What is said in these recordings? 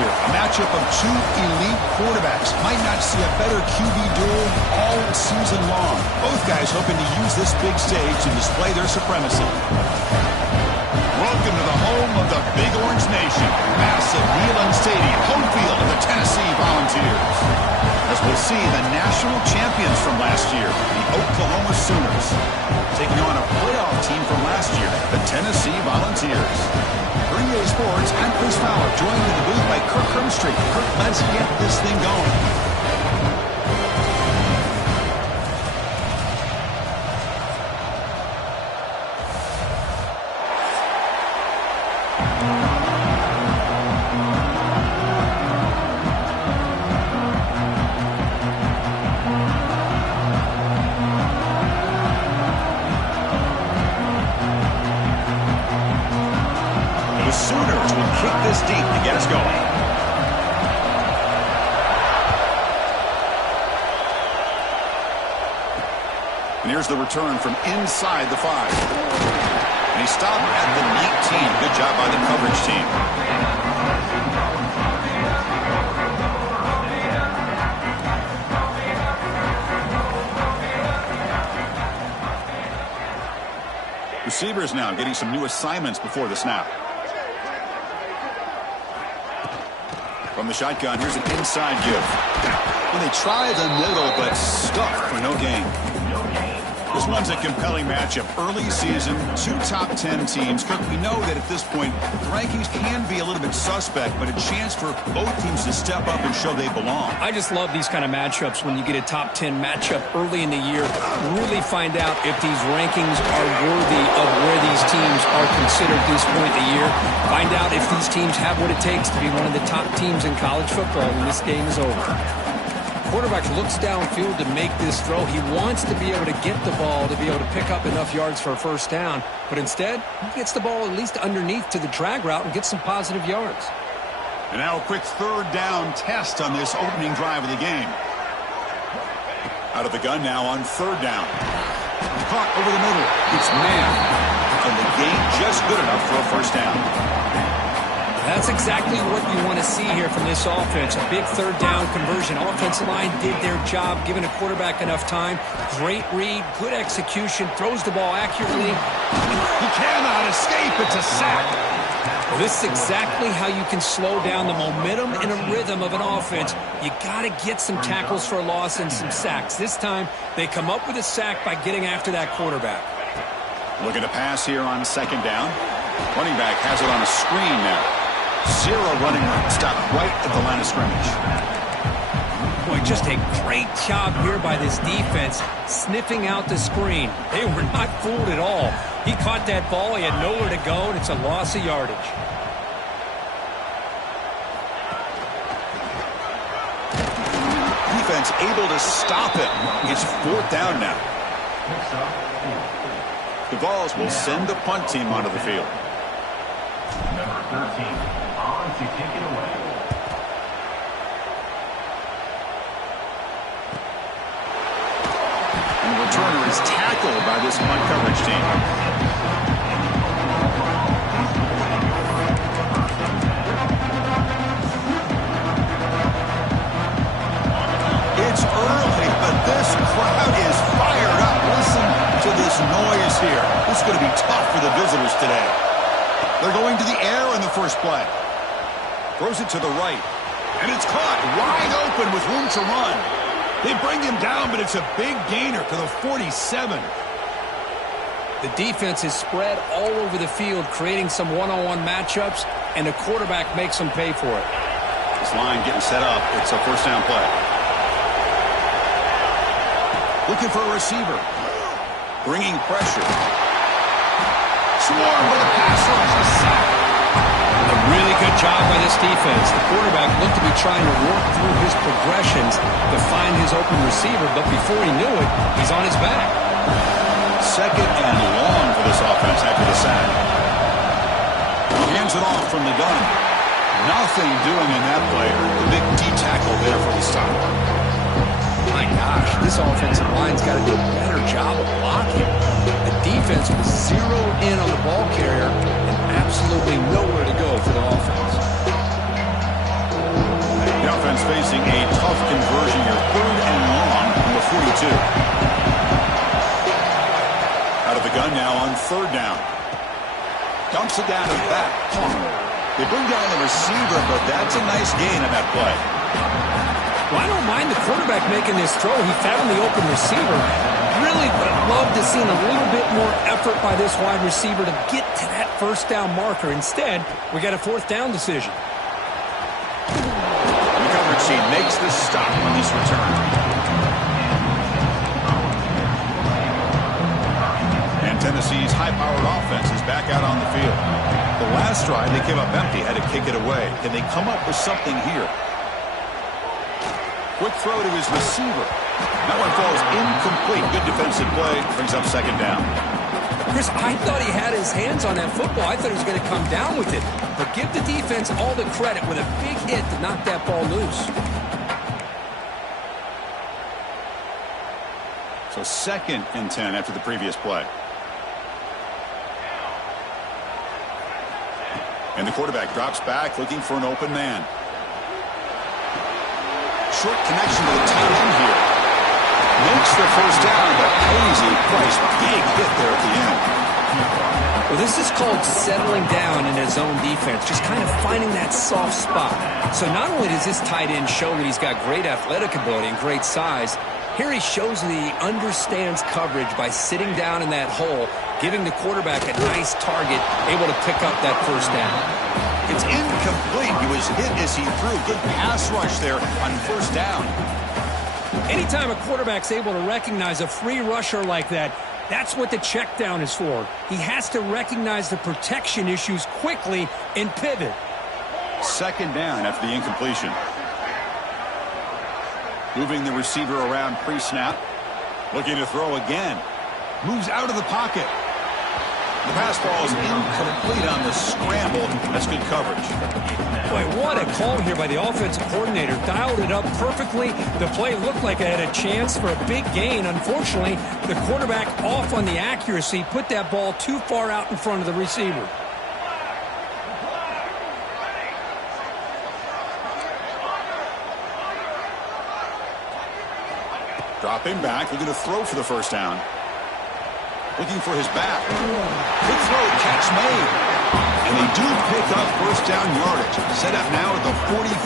here. A matchup of two elite quarterbacks. Might not see a better QB duel all season long. Both guys hoping to use this big stage to display their supremacy. Welcome to the home of the Big Orange Nation. Massive Neyland Stadium, home field of the Tennessee Volunteers. As we'll see the national champions from last year, the Oklahoma Sooners, taking on a playoff team from last year, the Tennessee Volunteers. For EA Sports, I'm Chris Fowler, joined in the booth by Kirk Hermstreet. Kirk, let's get this thing going. The Sooners will kick this deep to get us going. And here's the return from inside the 5. And he stopped at the 19. Good job by the coverage team. Receivers now getting some new assignments before the snap. From the shotgun, here's an inside give. And they try the middle, but stuck for no gain. This one's a compelling matchup. Early season, two top 10 teams. Kirk, we know that at this point, the rankings can be a little bit suspect, but a chance for both teams to step up and show they belong. I just love these kind of matchups when you get a top 10 matchup early in the year. Really find out if these rankings are worthy of where these teams are considered at this point in the year. Find out if these teams have what it takes to be one of the top teams in college football when this game is over. Quarterback looks downfield to make this throw. He wants to be able to get the ball to be able to pick up enough yards for a first down, but instead he gets the ball at least underneath to the drag route and gets some positive yards. And now a quick third down test on this opening drive of the game. Out of the gun now on third down. Caught over the middle. It's man. And the gain just good enough for a first down. That's exactly what you want to see here from this offense. A big third down conversion. Offensive line did their job, giving a quarterback enough time. Great read, good execution, throws the ball accurately. He cannot escape. It's a sack. Well, this is exactly how you can slow down the momentum and a rhythm of an offense. You got to get some tackles for a loss and some sacks. This time, they come up with a sack by getting after that quarterback. Looking to pass here on second down. Running back has it on a screen now. Zero running room. Stop right at the line of scrimmage. Boy, just a great job here by this defense, sniffing out the screen. They were not fooled at all. He caught that ball. He had nowhere to go, and it's a loss of yardage. Defense able to stop him. It's fourth down now. The Vols will send the punt team onto the field. Number 13. To kick it away. And the returner is tackled by this punt coverage team. It's early, but this crowd is fired up. Listen to this noise here. This is going to be tough for the visitors today. They're going to the air in the first play. Throws it to the right. And it's caught wide open with room to run. They bring him down, but it's a big gainer to the 47. The defense is spread all over the field, creating some one-on-one matchups, and the quarterback makes them pay for it. This line getting set up. It's a first down play. Looking for a receiver. Bringing pressure. Swarm with a pass rush. A sack. A really good job by this defense. The quarterback looked to be trying to work through his progressions to find his open receiver, but before he knew it, he's on his back. Second and long for this offense after the sack. Hands it off from the gun. Nothing doing in that play. The big D tackle there for the stop. My gosh, this offensive line's got to do a better job of blocking. The defense was zeroed in on the ball carrier and absolutely nowhere to go for the offense. defense facing a tough conversion here. 3rd and long from the 42. Out of the gun now on 3rd down. Dumps it down to back. They bring down the receiver, but that's a nice gain on that play. Well, I don't mind the quarterback making this throw. He found the open receiver. Really would have loved to see a little bit more effort by this wide receiver to get to that 1st down marker. Instead, we got a 4th down decision. The coverage team makes the stop on this return. And Tennessee's high-powered offense is back out on the field. The last drive, they came up empty, had to kick it away. Can they come up with something here? Quick throw to his receiver. That one falls incomplete. Good defensive play. Brings up 2nd down. Chris, I thought he had his hands on that football. I thought he was going to come down with it. But give the defense all the credit with a big hit to knock that ball loose. So 2nd and 10 after the previous play. And the quarterback drops back looking for an open man. Short connection to the tight end here. Makes the 1st down, but pays a price. Big hit there at the end. Well, this is called settling down in his own defense, just kind of finding that soft spot. So not only does this tight end show that he's got great athletic ability and great size, here he shows that he understands coverage by sitting down in that hole, giving the quarterback a nice target, able to pick up that 1st down. It's incomplete. He was hit as he threw. Good pass rush there on 1st down. Anytime a quarterback's able to recognize a free rusher like that, that's what the check down is for. He has to recognize the protection issues quickly and pivot. 2nd down after the incompletion. Moving the receiver around pre-snap. Looking to throw again. Moves out of the pocket. The pass ball is incomplete on the scramble. That's good coverage. Boy, what a call here by the offensive coordinator. Dialed it up perfectly. The play looked like it had a chance for a big gain. Unfortunately, the quarterback off on the accuracy, put that ball too far out in front of the receiver. Dropping back, looking to throw for the 1st down. Looking for his back. Good throw, catch made. And they do pick up 1st down yardage. Set up now at the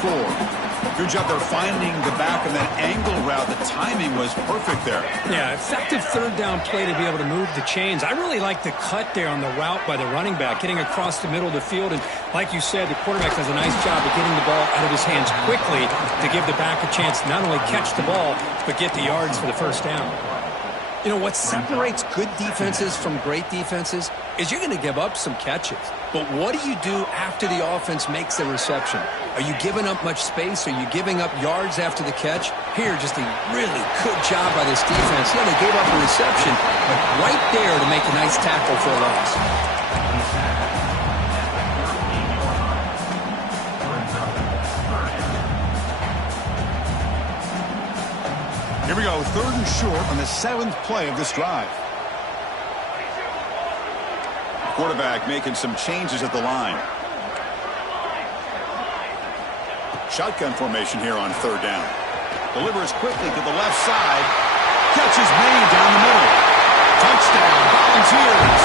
44. Good job there finding the back of that angle route. The timing was perfect there. Yeah, effective 3rd down play to be able to move the chains. I really like the cut there on the route by the running back, getting across the middle of the field. And like you said, the quarterback does a nice job of getting the ball out of his hands quickly to give the back a chance to not only catch the ball, but get the yards for the 1st down. You know, what separates good defenses from great defenses is you're going to give up some catches. But what do you do after the offense makes the reception? Are you giving up much space? Are you giving up yards after the catch? Here, just a really good job by this defense. Yeah, they gave up a reception, but right there to make a nice tackle for a loss. Here we go, 3rd and short on the 7th play of this drive. Quarterback making some changes at the line. Shotgun formation here on 3rd down. Delivers quickly to the left side. Catch is made down the middle. Touchdown, Volunteers.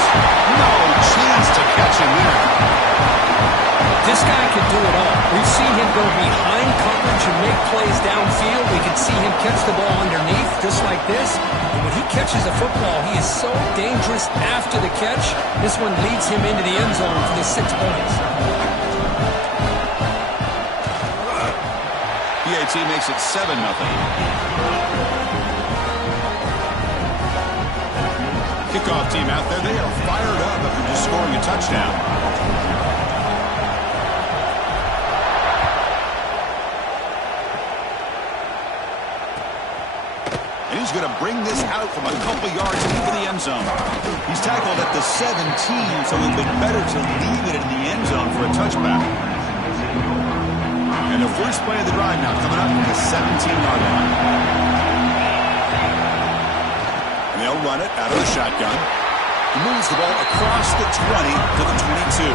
No chance to catch him there. This guy can do it all. We've seen him go behind coverage and make plays downfield. We can see him catch the ball underneath, just like this. And when he catches a football, he is so dangerous after the catch. This one leads him into the end zone for the 6 points. PAT makes it 7-0. Kickoff team out there, they are fired up after just scoring a touchdown. And he's going to bring this out from a couple yards into the end zone. He's tackled at the 17, so it would have been better to leave it in the end zone for a touchback. And the first play of the drive now coming up from the 17-yard line. And they'll run it out of the shotgun. He moves the ball across the 20 to the 22.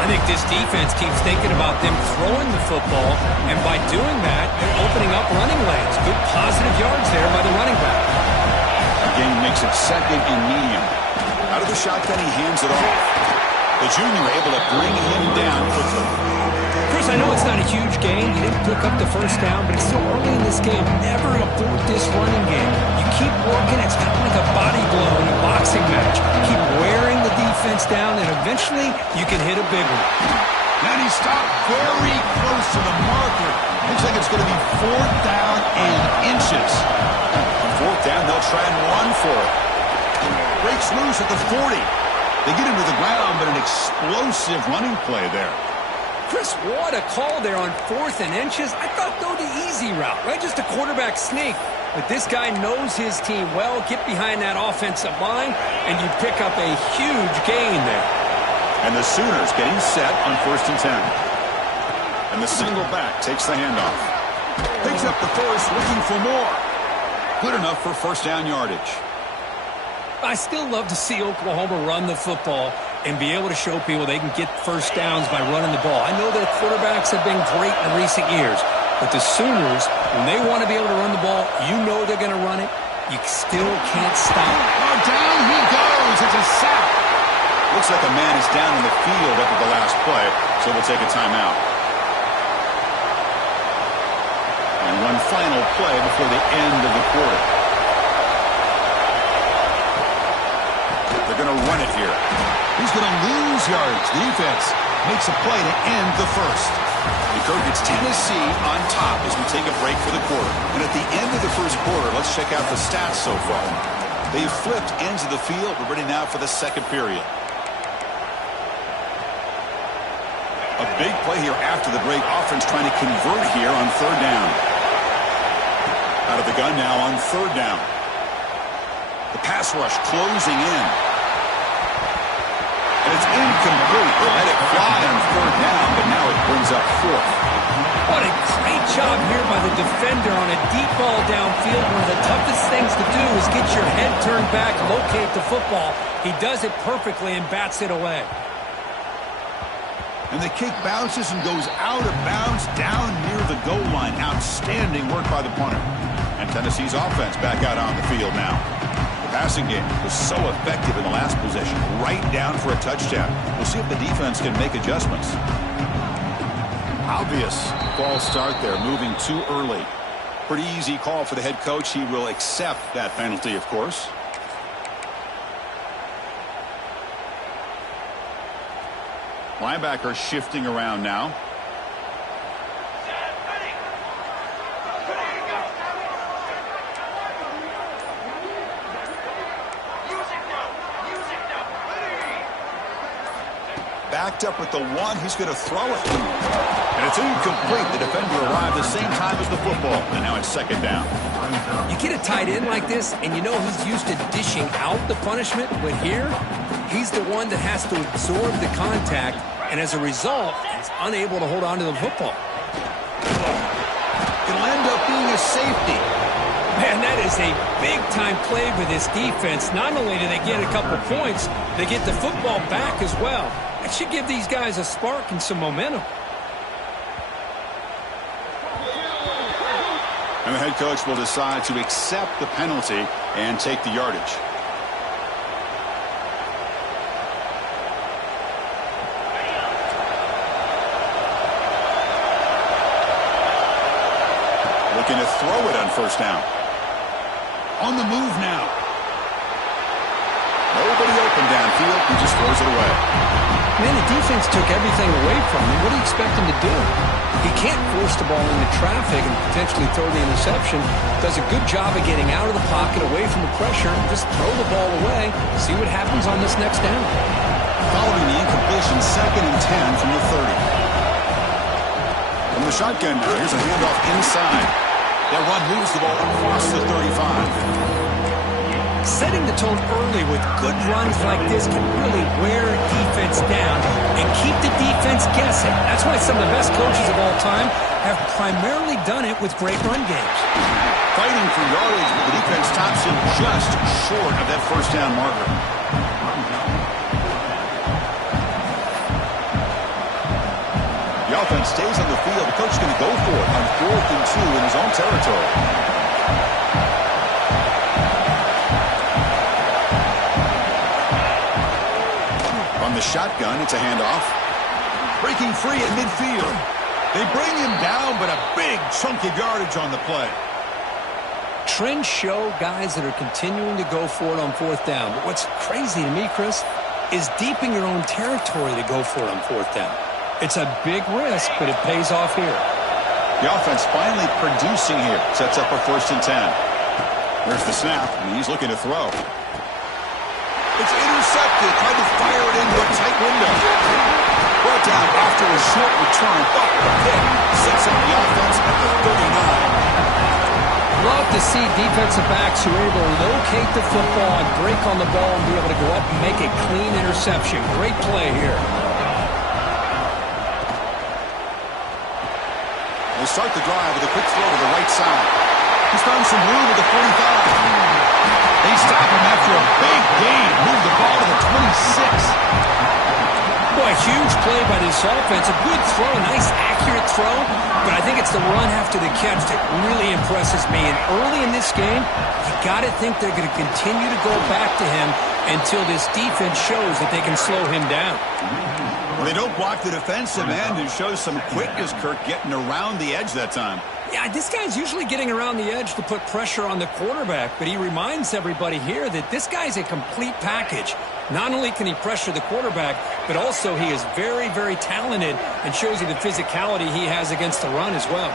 I I think this defense keeps thinking about them throwing the football, and by doing that, they're opening up running lanes. Good positive yards there by the running back. Again, makes it second and medium. Out of the shotgun, he hands it off. The junior able to bring him down quickly. Chris, I know it's not a huge game. You didn't pick up the first down, but it's still early in this game. Never abort this running game. You keep working. It's kind of like a body blow in a boxing match. Keep wearing the defense down, and eventually you can hit a big one. And he stopped very close to the marker. Looks like it's going to be 4th down and inches. On 4th down, they'll try and run for it. Breaks loose at the 40. They get him to the ground, but an explosive running play there. Chris, what a call there on 4th and inches. I thought, though, the easy route, right? Just a quarterback sneak. But this guy knows his team well. Get behind that offensive line, and you pick up a huge gain there. And the Sooners getting set on 1st and 10. And the single back takes the handoff. Picks up the first, looking for more. Good enough for 1st down yardage. I still love to see Oklahoma run the football and be able to show people they can get first downs by running the ball. I know their quarterbacks have been great in recent years, but the Sooners, when they want to be able to run the ball, you know they're going to run it. You still can't stop it. Oh, down he goes. It's a sack. Looks like a man is down in the field after the last play, so we'll take a timeout. And one final play before the end of the quarter. They're going to run it here. He's going to lose yards. The defense makes a play to end the first. And Kirk, it's Tennessee on top as we take a break for the quarter. And at the end of the first quarter, let's check out the stats so far. They've flipped ends of the field. We're ready now for the second period. A big play here after the break. Offense trying to convert here on 3rd down. Out of the gun now on 3rd down. The pass rush closing in. And it's incomplete. They let it fly on 3rd down, but now it brings up 4th. What a great job here by the defender on a deep ball downfield. One of the toughest things to do is get your head turned back, locate the football. He does it perfectly and bats it away. And the kick bounces and goes out of bounds down near the goal line. Outstanding work by the punter. And Tennessee's offense back out on the field now. The passing game was so effective in the last possession, right down for a touchdown. We'll see if the defense can make adjustments. Obvious false start there, moving too early. Pretty easy call for the head coach. He will accept that penalty, of course. Linebacker shifting around now. Backed up with the one, he's going to throw it. And it's incomplete. The defender arrived the same time as the football, and now it's 2nd down. You get a tight end like this, and you know he's used to dishing out the punishment, but here, he's the one that has to absorb the contact, and as a result, he's unable to hold on to the football. It'll end up being a safety. Man, that is a big-time play for this defense. Not only do they get a couple points, they get the football back as well. It should give these guys a spark and some momentum. And the head coach will decide to accept the penalty and take the yardage. Looking to throw it on 1st down. On the move now. Nobody open downfield. He just throws it away. Man, the defense took everything away from him. What do you expect him to do? He can't force the ball into traffic and potentially throw the interception. Does a good job of getting out of the pocket, away from the pressure, and just throw the ball away. See what happens on this next down. Following the incompletion, 2nd and 10 from the 30. From the shotgun now, here's a handoff inside. That run moves the ball across the 35. Setting the tone early with good runs like this can really wear a defense down and keep the defense guessing. That's why some of the best coaches of all time have primarily done it with great run games. Fighting for yardage, but the defense stops him just short of that 1st down marker. The offense stays on the field. The coach is going to go for it on 4th and 2 in his own territory. From the shotgun, it's a handoff. Breaking free at midfield. They bring him down, but a big chunk of yardage on the play. Trends show guys that are continuing to go for it on 4th down. But what's crazy to me, Chris, is deep in your own territory to go for it on 4th down. It's a big risk, but it pays off here. The offense finally producing here. Sets up a 1st and 10. There's the snap, and he's looking to throw. It's intercepted. Tried to fire it into a tight window. Brought down after a short return, but the pick sets up the offense at the 39. Love to see defensive backs who are able to locate the football and break on the ball and be able to go up and make a clean interception. Great play here. They start the drive with a quick throw to the right side. He's found some room at the 45. They stop him after a big gain. Move the ball to the 26. Boy, huge play by this offense. A good throw, a nice accurate throw, but I think it's the run after the catch that really impresses me. And early in this game, you got to think they're going to continue to go back to him until this defense shows that they can slow him down. Well, they don't block the defensive end and show some quickness, Kirk, getting around the edge that time. Yeah, this guy's usually getting around the edge to put pressure on the quarterback, but he reminds everybody here that this guy's a complete package. Not only can he pressure the quarterback, but also he is very, very talented and shows you the physicality he has against the run as well.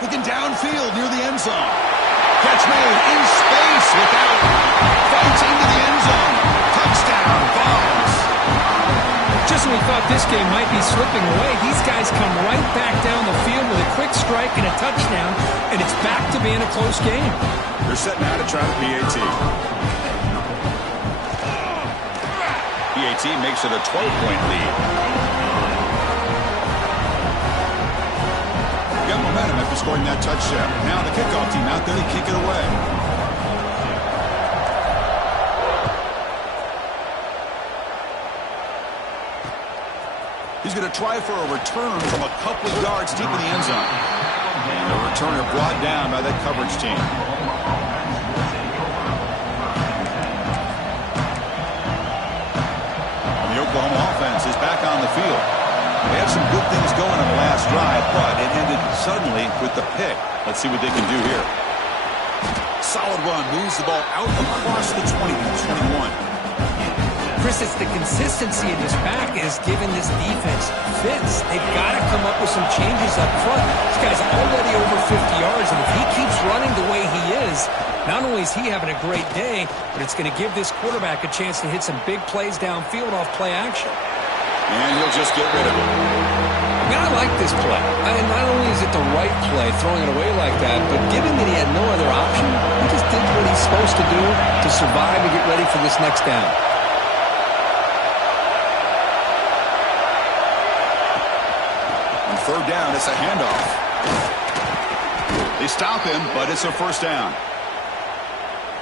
Looking downfield near the end zone. Catch made in space without. Fights into the end zone. Touchdown, Vols. Just when we thought this game might be slipping away, these guys come right back down the field with a quick strike and a touchdown, and it's back to being a close game. They're setting out to try the PAT. PAT makes it a 12-point lead. Got momentum after scoring that touchdown. Now the kickoff team out there to kick it away. He's going to try for a return from a couple of yards deep in the end zone. And the returner brought down by that coverage team. And the Oklahoma offense is back on the field. They had some good things going on the last drive, but it ended suddenly with the pick. Let's see what they can do here. Solid run, moves the ball out across the 20 to 21. Chris, it's the consistency of this back is giving this defense fits. They've got to come up with some changes up front. This guy's already over 50 yards, and if he keeps running the way he is, not only is he having a great day, but it's going to give this quarterback a chance to hit some big plays downfield off play action. And he'll just get rid of it. I mean, I like this play. Not only is it the right play, throwing it away like that, but given that he had no other option, he just did what he's supposed to do to survive and get ready for this next down. Third down, it's a handoff. They stop him, but it's a first down.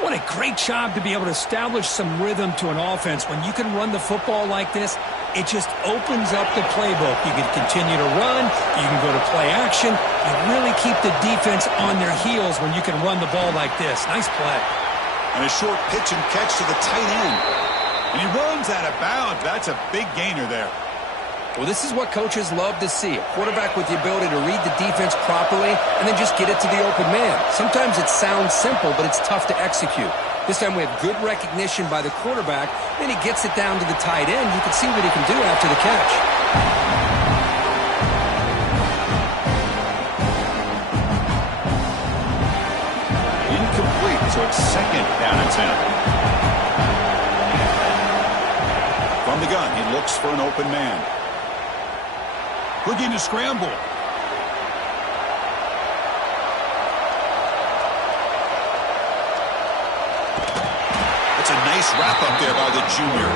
What a great job to be able to establish some rhythm to an offense. When you can run the football like this, it just opens up the playbook. You can continue to run. You can go to play action. You really keep the defense on their heels when you can run the ball like this. Nice play. And a short pitch and catch to the tight end. And he runs out of bounds. That's a big gainer there. Well, this is what coaches love to see. A quarterback with the ability to read the defense properly and then just get it to the open man. Sometimes it sounds simple, but it's tough to execute. This time we have good recognition by the quarterback. Then he gets it down to the tight end. You can see what he can do after the catch. Incomplete, so it's second down and 10. From the gun, he looks for an open man. Looking to scramble. That's a nice wrap up there by the junior.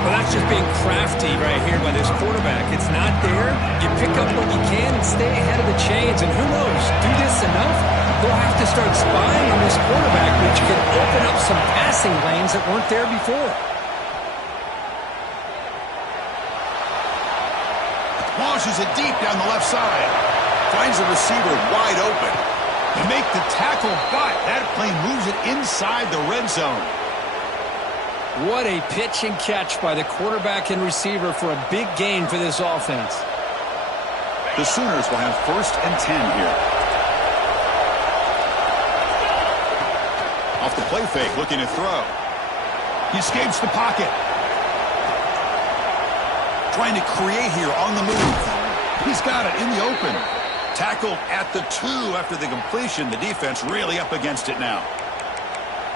Well, that's just being crafty right here by this quarterback. It's not there. You pick up what you can and stay ahead of the chains. And who knows, do this enough, they'll have to start spying on this quarterback, which can open up some passing lanes that weren't there before. launches it deep down the left side. Finds the receiver wide open. They make the tackle, but that play moves it inside the red zone. What a pitch and catch by the quarterback and receiver for a big gain for this offense. The Sooners will have 1st and 10 here. Off the play fake, looking to throw. He escapes the pocket. Trying to create here on the move. He's got it in the open. Tackled at the 2 after the completion. The defense really up against it now.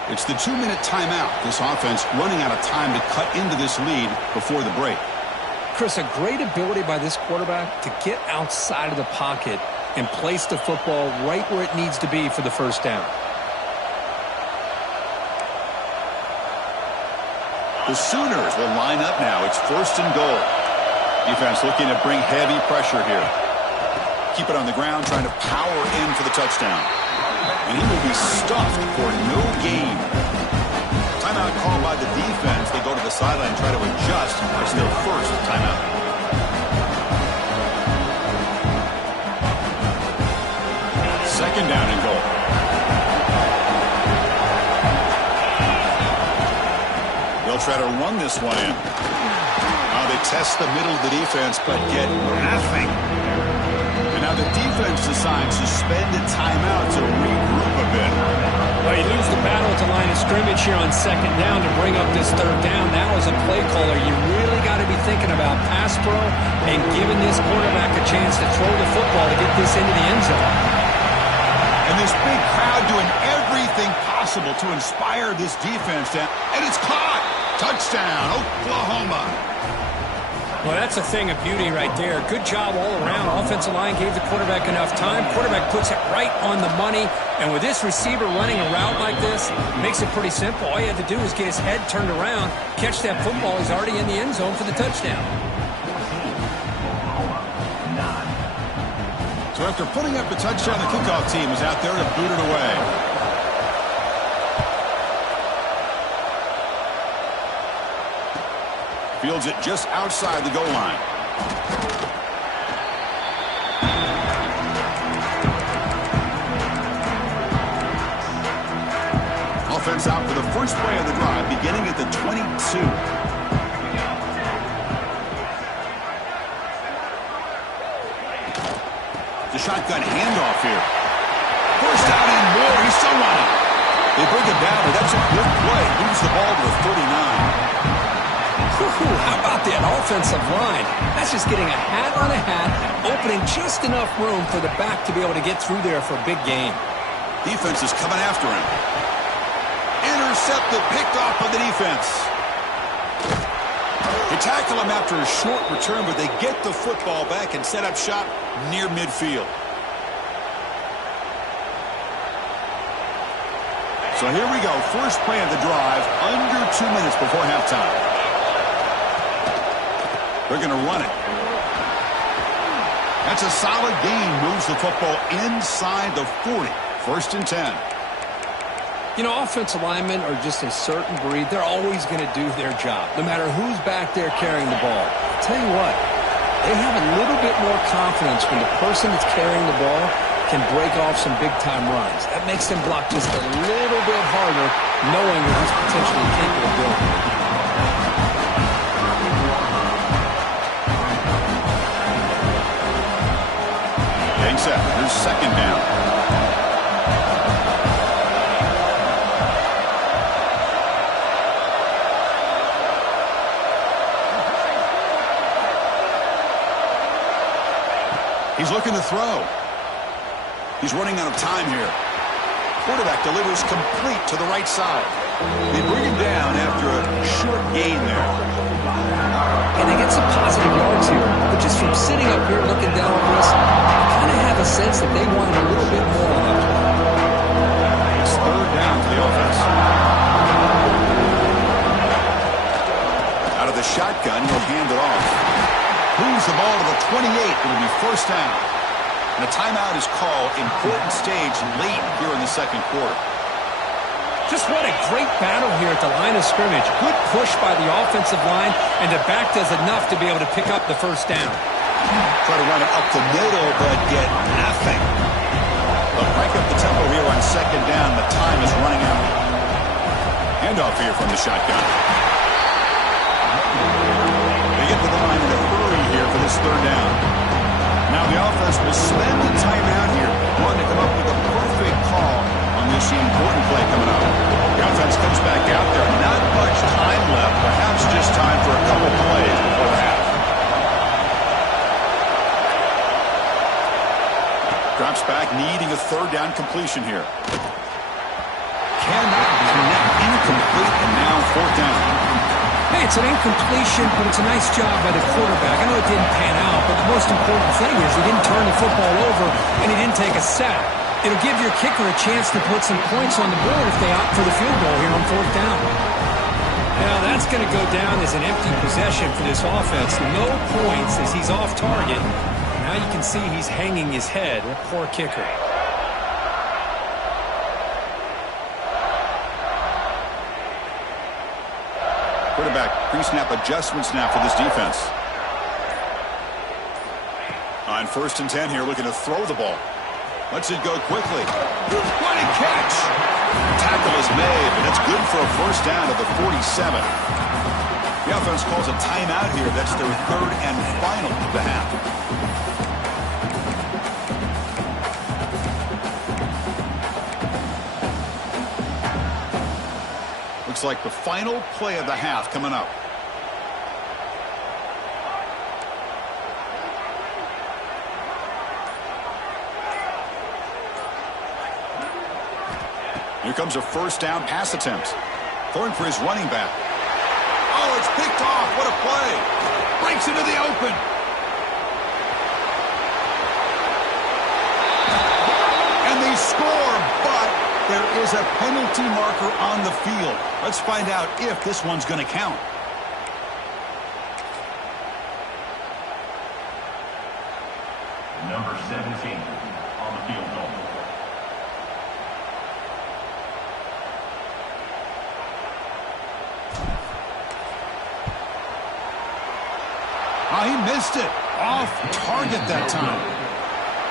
It's the 2-minute timeout. This offense running out of time to cut into this lead before the break. Chris, a great ability by this quarterback to get outside of the pocket and place the football right where it needs to be for the first down. The Sooners will line up now. It's 1st and goal. Defense looking to bring heavy pressure here. Keep it on the ground, trying to power in for the touchdown. And he will be stuffed for no gain. Timeout called by the defense. They go to the sideline, try to adjust. It's their 1st timeout. Second down and goal. They'll try to run this one in. Now they test the middle of the defense, but get nothing. And now the defense decides to spend a timeout to regroup a bit. Well, you lose the battle at the line of scrimmage here on 2nd down to bring up this 3rd down. Now as a play caller, you really got to be thinking about pass pro and giving this quarterback a chance to throw the football to get this into the end zone. And this big crowd doing everything possible to inspire this defense. And it's caught. Touchdown, Oklahoma. Well, that's a thing of beauty right there. Good job all around. Offensive line gave the quarterback enough time. Quarterback puts it right on the money. And with this receiver running a route like this, it makes it pretty simple. All you have to do is get his head turned around, catch that football. He's already in the end zone for the touchdown. So after putting up the touchdown, the kickoff team is out there to boot it away. Fields it just outside the goal line. Offense out for the first play of the drive, beginning at the 22. The shotgun handoff here. First down and more. He's still running. They bring him down, but that's a good play. Moves the ball to the 49. How about that offensive line? That's just getting a hat on a hat, opening just enough room for the back to be able to get through there for a big gain. Defense is coming after him. Intercepted, picked off by the defense. They tackle him after a short return, but they get the football back and set up shop near midfield. So here we go. First play of the drive, under 2 minutes before halftime. They're going to run it. That's a solid gain. Moves the football inside the 40. 1st and 10. You know, offensive linemen are just a certain breed. They're always going to do their job, no matter who's back there carrying the ball. I'll tell you what, they have a little bit more confidence when the person that's carrying the ball can break off some big-time runs. That makes them block just a little bit harder, knowing what he's potentially capable of doing. Set. Here's 2nd down. He's looking to throw. He's running out of time here. Quarterback delivers complete to the right side. They bring him down after a short gain there. And they get some positive yards here. But just from sitting up here looking down on this, I kind of have a sense that they wanted a little bit more on that play. It's 3rd down for the offense. Out of the shotgun, he'll hand it off. Moves the ball to the 28. It'll be 1st down. And a timeout is called. Important stage late here in the 2nd quarter. Just what a great battle here at the line of scrimmage. Good push by the offensive line, and the back does enough to be able to pick up the 1st down. Try to run it up the middle, but get nothing. They'll crank up the tempo here on second down. The time is running out. Handoff here from the shotgun. They get to the line in a hurry here for this third down. Now the offense will spend the timeout here, wanting to come up with a perfect call on this important play coming up. The offense comes back out there. Not much time left. Perhaps just time for a couple plays before the half. Drops back, needing a third down completion here. Cannot connect, incomplete, and now fourth down. Hey, it's an incompletion, but it's a nice job by the quarterback. I know it didn't pan out, but the most important thing is he didn't turn the football over and he didn't take a sack. It'll give your kicker a chance to put some points on the board if they opt for the field goal here on fourth down. Now that's going to go down as an empty possession for this offense. No points as he's off target. Now you can see he's hanging his head. A poor kicker. Quarterback pre-snap adjustments now for this defense. On 1st and 10 here, looking to throw the ball. Lets it go quickly. What a catch! Tackle is made, and it's good for a first down at the 47. The offense calls a timeout here. That's their third and final of the half. Looks like the final play of the half coming up. Here comes a first down pass attempt. Throwing for his running back. Oh, it's picked off. What a play. Breaks into the open. And they score, but there is a penalty marker on the field. Let's find out if this one's going to count. Number 17 on the field goal. Oh, he missed it. Off target that time.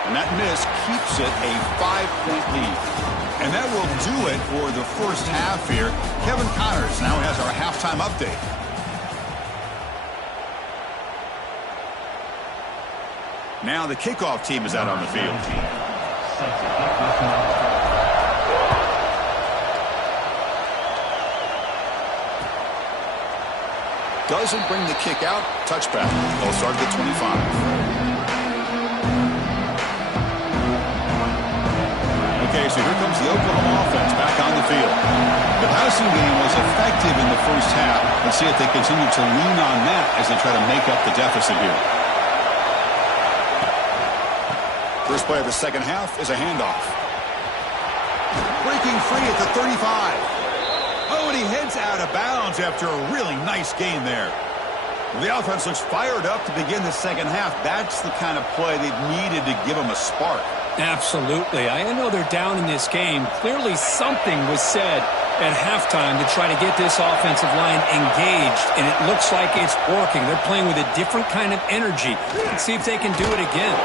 And that miss keeps it a 5-point lead. And that will do it for the first half here. Kevin Connors now has our halftime update. Now the kickoff team is out on the field. Doesn't bring the kick out. Touchback. They'll start at the 25. Okay, so here comes the Oklahoma offense back on the field. The passing game was effective in the first half. Let's see if they continue to lean on that as they try to make up the deficit here. First play of the second half is a handoff. Breaking free at the 35. Oh, and he heads out of bounds after a really nice gain there. The offense looks fired up to begin the second half. That's the kind of play they've needed to give them a spark. Absolutely. I know they're down in this game. Clearly something was said at halftime to try to get this offensive line engaged, and it looks like it's working. They're playing with a different kind of energy. Let's see if they can do it again.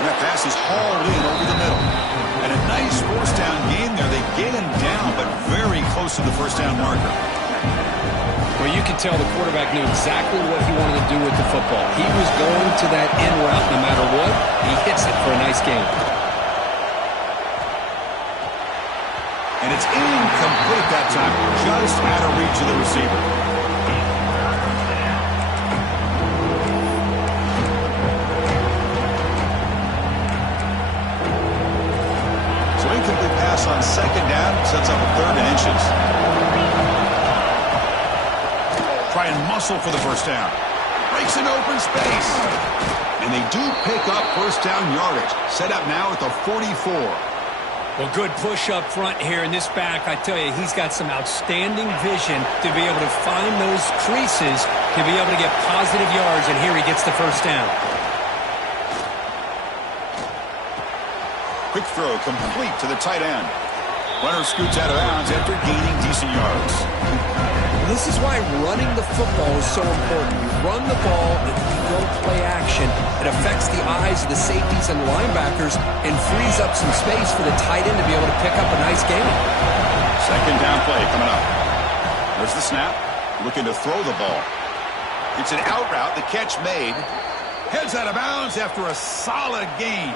And that pass is hauled in over the middle. And a nice first down game there. They get him down, but very close to the first down marker. Well, you can tell the quarterback knew exactly what he wanted to do with the football. He was going to that end route no matter what. He hits it for a nice gain. And it's incomplete that time. Just out of reach of the receiver. Incomplete pass on second down sets up a third and inches. Try and muscle for the first down. Breaks an open space. And they do pick up first down yardage. Set up now at the 44. Well, good push up front here in this back. I tell you, he's got some outstanding vision to be able to find those creases, to be able to get positive yards, and here he gets the first down. Quick throw complete to the tight end. Runner scoots out of bounds after gaining decent yards. This This is why running the football is so important. You run the ball, you don't play action. It affects the eyes of the safeties and linebackers and frees up some space for the tight end to be able to pick up a nice gain. Second down play coming up. There's the snap. Looking to throw the ball. It's an out route. The catch made. Heads out of bounds after a solid gain.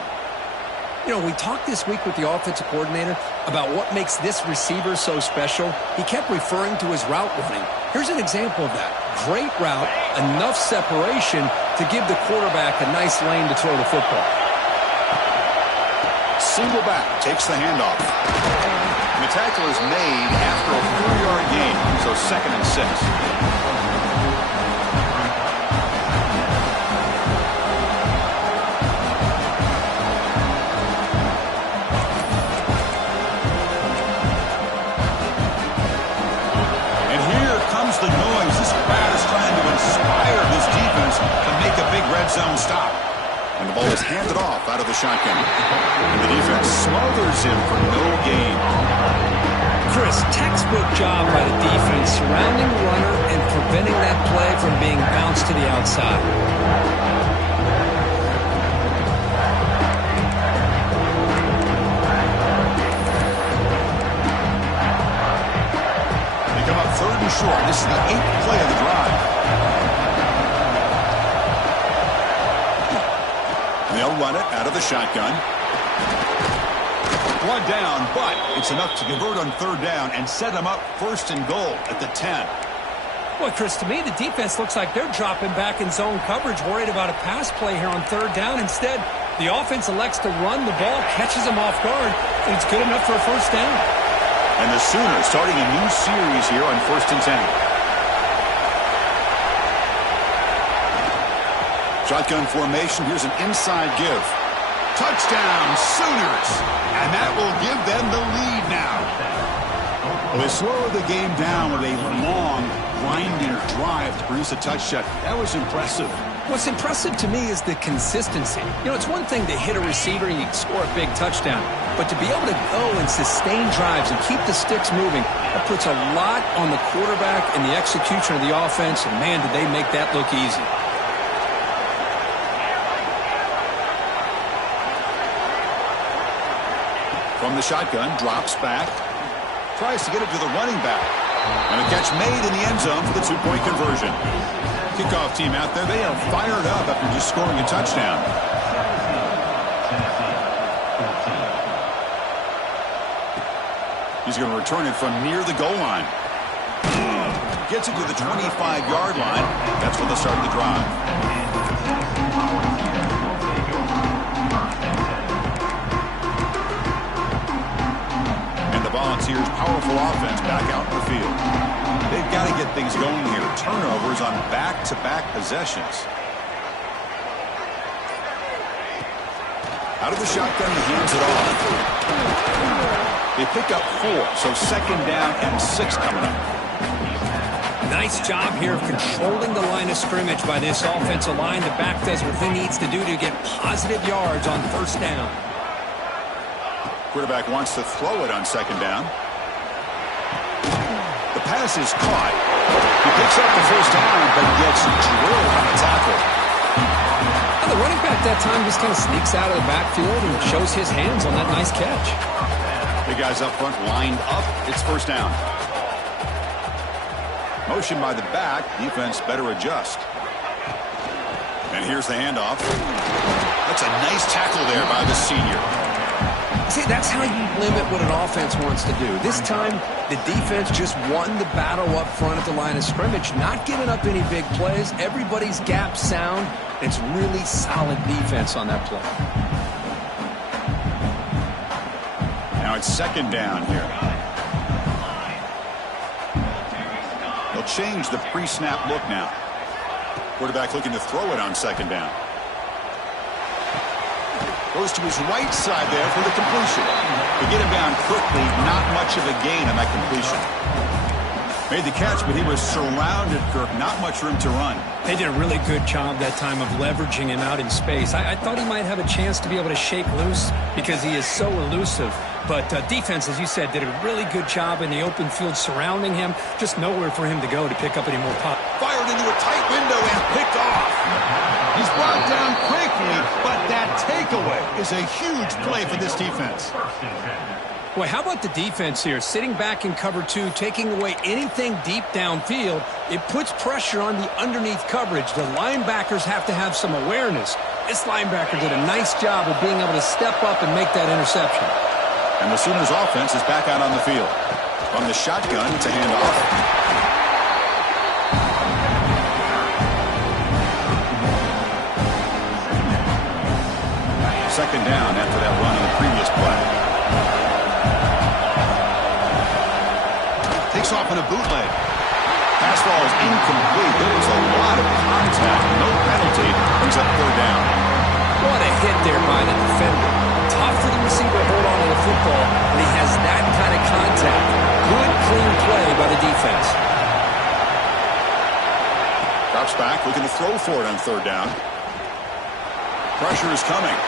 You know, we talked this week with the offensive coordinator about what makes this receiver so special. He kept referring to his route running. Here's an example of that. Great route, enough separation to give the quarterback a nice lane to throw the football. Single back, takes the handoff. And the tackle is made after a 4-yard gain, so 2nd and 6. The noise. This crowd is trying to inspire this defense to make a big red zone stop. And the ball is handed off out of the shotgun. And the defense smothers him for no gain. Chris, textbook job by the defense surrounding the runner and preventing that play from being bounced to the outside. Third and short. This is the 8th play of the drive. And they'll run it out of the shotgun. One down, but it's enough to convert on 3rd down and set them up 1st and goal at the 10. Boy, Chris, to me, the defense looks like they're dropping back in zone coverage, worried about a pass play here on 3rd down. Instead, the offense elects to run the ball, catches them off guard, and it's good enough for a 1st down. And the Sooners starting a new series here on 1st and 10. Shotgun formation. Here's an inside give. Touchdown, Sooners. And that will give them the lead now. Well, they slowed the game down with a long, grinding drive to produce a touchdown. That was impressive. What's impressive to me is the consistency. You know, it's one thing to hit a receiver and you can score a big touchdown, but to be able to go and sustain drives and keep the sticks moving, that puts a lot on the quarterback and the execution of the offense, and man, did they make that look easy. From the shotgun, drops back, tries to get it to the running back, and a catch made in the end zone for the 2-point conversion. Kickoff team out there, they are fired up after just scoring a touchdown. He's going to return it from near the goal line. Gets it to the 25-yard line. That's when they'll start the drive. And the Volunteers' powerful offense back out in the field. They've got to get things going here. Turnovers on back-to-back possessions. Out of the shotgun, he hands it off. They pick up 4, so 2nd down and 6 coming up. Nice job here of controlling the line of scrimmage by this offensive line. The back does what he needs to do to get positive yards on 1st down. Quarterback wants to throw it on 2nd down. The pass is caught. He picks up the 1st down, but gets drilled on the tackle. Well, the running back that time just kind of sneaks out of the backfield and shows his hands on that nice catch. The guys up front lined up. It's 1st down. Motion by the back. Defense better adjust. And here's the handoff. That's a nice tackle there by the senior. See, that's how you limit what an offense wants to do. This time, the defense just won the battle up front at the line of scrimmage, not giving up any big plays. Everybody's gap sound. It's really solid defense on that play. Now it's 2nd down here. They'll change the pre-snap look now. Quarterback looking to throw it on 2nd down. Goes to his right side there for the completion. To get him down quickly, not much of a gain on that completion. Made the catch, but he was surrounded, Kirk. Not much room to run. They did a really good job that time of leveraging him out in space. I thought he might have a chance to be able to shake loose because he is so elusive. But defense, as you said, did a really good job in the open field surrounding him. Just nowhere for him to go to pick up any more pop. Fired into a tight window and picked off. He's brought down quickly, but that takeaway is a huge play for this defense. Boy, how about the defense here? Sitting back in cover two, taking away anything deep downfield. It puts pressure on the underneath coverage. The linebackers have to have some awareness. This linebacker did a nice job of being able to step up and make that interception. And the Sooners offense is back out on the field. From the shotgun to handoff. Second down after that run on the previous play. Takes off in a bootleg. Pass ball is incomplete. There was a lot of contact. No penalty. Brings up third down. What a hit there by the defender. Tough for the receiver to hold on to the football when he has that kind of contact. Good, clean play by the defense. Drops back, looking to throw for it on third down. Pressure is coming.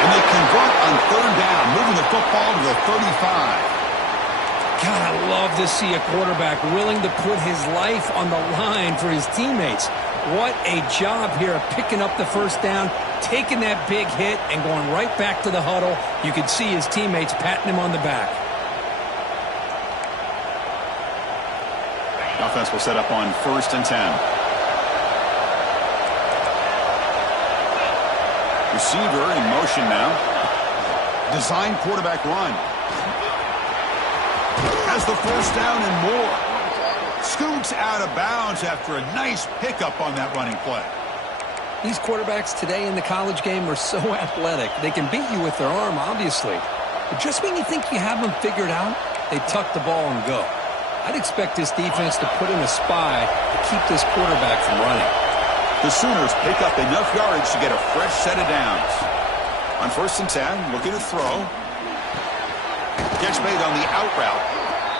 And they convert on third down, moving the football to the 35. God, I love to see a quarterback willing to put his life on the line for his teammates. What a job here of picking up the first down, taking that big hit, and going right back to the huddle. You could see his teammates patting him on the back. The offense will set up on 1st and 10. Receiver in motion now. Design quarterback run. Has the first down and more. Scoots out of bounds after a nice pickup on that running play. These quarterbacks today in the college game are so athletic. They can beat you with their arm, obviously. But just when you think you have them figured out, they tuck the ball and go. I'd expect this defense to put in a spy to keep this quarterback from running. The Sooners pick up enough yardage to get a fresh set of downs. On 1st and 10, looking to throw. Catch made on the out route.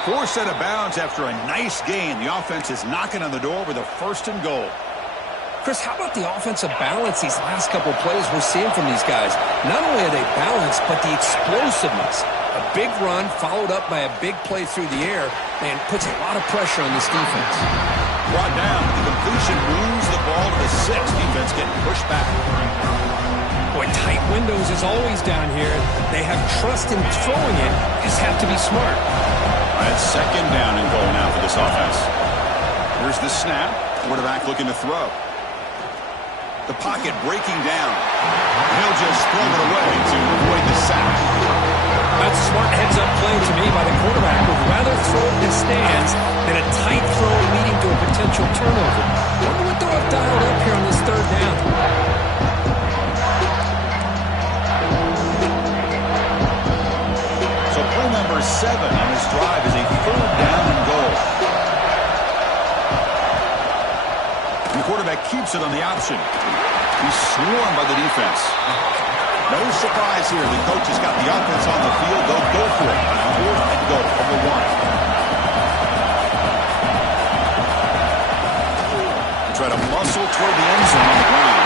Forced out of bounds after a nice gain. The offense is knocking on the door with a 1st and goal. Chris, how about the offensive balance these last couple plays we're seeing from these guys? Not only are they balanced, but the explosiveness. A big run followed up by a big play through the air, man, puts a lot of pressure on this defense. Brought down. The completion moves the ball to the 6. Defense getting pushed back. Boy, tight windows is always down here. They have trust in throwing it. Just have to be smart. It's second down and goal now for this offense. Here's the snap. Quarterback looking to throw. The pocket breaking down. He'll just throw it away to avoid the sack. That's a smart heads-up play to me by the quarterback. Would rather throw it in the stands than a tight throw leading to a potential turnover. Wonder what they'll have dialed up here on this third down. So play number 7 on this drive is a third down and goal. And the quarterback keeps it on the option. He's swarmed by the defense. No surprise here. The coach has got the offense on the field. They'll go for it on 4th and goal over 1. They try to muscle toward the end zone on the ground.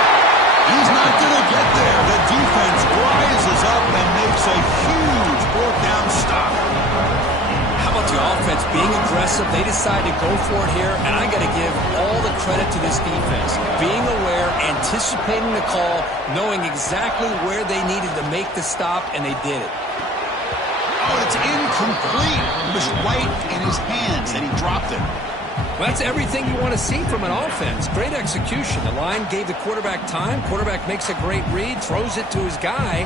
He's not going to get there. The defense rises up and makes a huge fourth down stop. How about the offense being aggressive? They decide to go for it here, and I got to give all the credit to this defense. Being aware, anticipating the call, knowing exactly where they needed to make the stop, and they did it. Oh, it's incomplete. It was right in his hands, and he dropped it. Well, that's everything you want to see from an offense. Great execution. The line gave the quarterback time. Quarterback makes a great read, throws it to his guy,